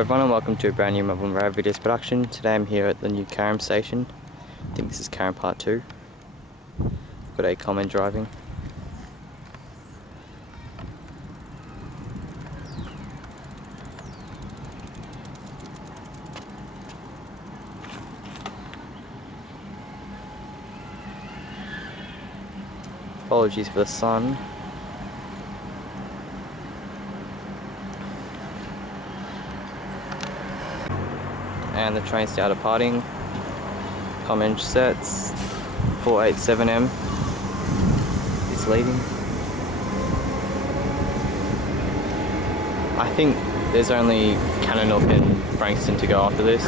Hello everyone and welcome to a brand new Melbourne Railway videos production. Today I'm here at the new Carrum station. I think this is Carrum part 2. Got a comment driving. Apologies for the sun. And the train started departing. Comment sets 487M is leaving. I think there's only Concourse and Frankston to go after this.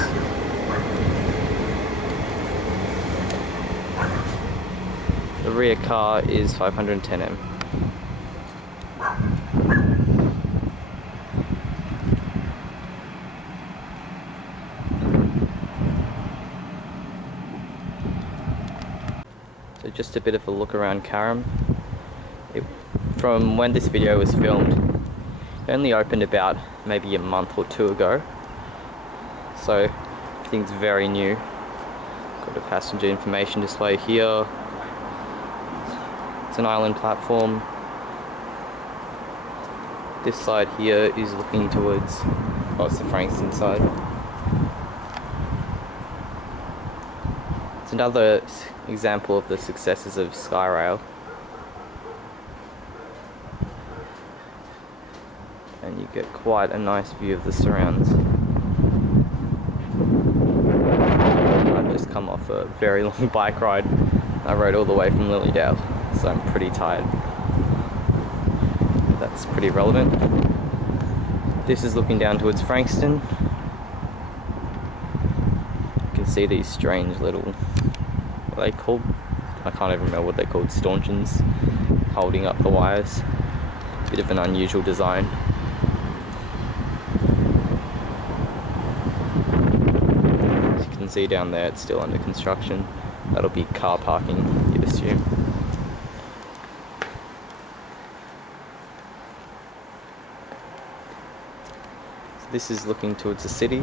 The rear car is 510M. So just a bit of a look around Carrum. From when this video was filmed, it only opened about maybe a month or two ago. So everything's very new. Got a passenger information display here. It's an island platform. This side here is looking towards, oh, it's the Frankston side. It's another example of the successes of Skyrail. And you get quite a nice view of the surrounds. I've just come off a very long bike ride. I rode all the way from Lilydale, so I'm pretty tired. That's pretty relevant. This is looking down towards Frankston. You can see these strange little, what are they called? I can't even remember what they're called, stanchions holding up the wires. Bit of an unusual design. As you can see down there, it's still under construction. That'll be car parking, you'd assume. So this is looking towards the city.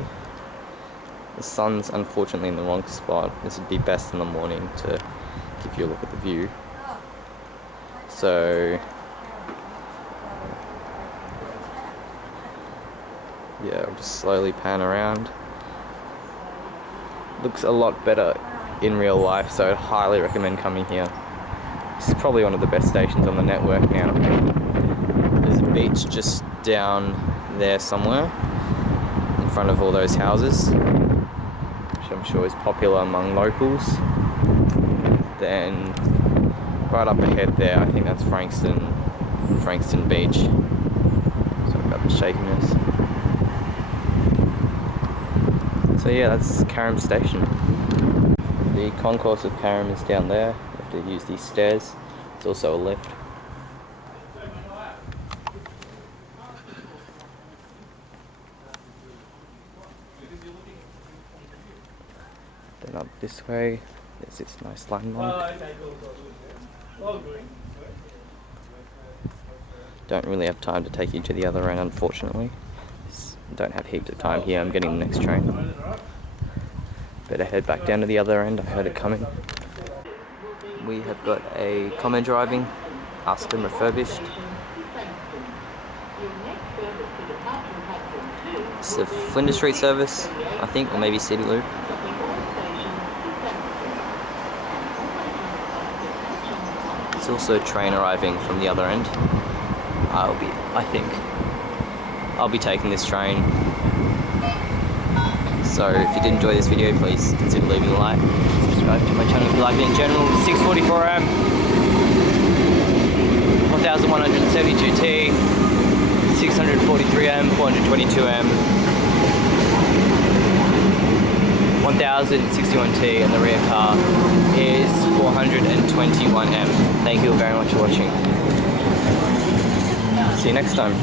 The sun's unfortunately in the wrong spot. This would be best in the morning to give you a look at the view. So yeah, I'll just slowly pan around. Looks a lot better in real life, so I'd highly recommend coming here. This is probably one of the best stations on the network now. There's a beach just down there somewhere in front of all those houses, which I'm sure is popular among locals. Then right up ahead there, I think that's Frankston Beach. Sorry about the shakiness. So yeah, that's Carrum station. The Concourse of Carrum is down there. You have to use these stairs. There's also a lift. Then up this way, there's this nice landmark. Don't really have time to take you to the other end, unfortunately. Don't have heaps of time here, I'm getting the next train. Better head back down to the other end, I heard it coming. We have got a comment driving, Aston refurbished. It's the Flinders Street service, I think, or maybe City Loop. There's also a train arriving from the other end. I'll be taking this train. So if you did enjoy this video, please consider leaving a like. Subscribe to my channel if you like it in general. 644M, 1172T, 643M, 422M, 1061T, and the rear car is 421M. Thank you very much for watching. See you next time.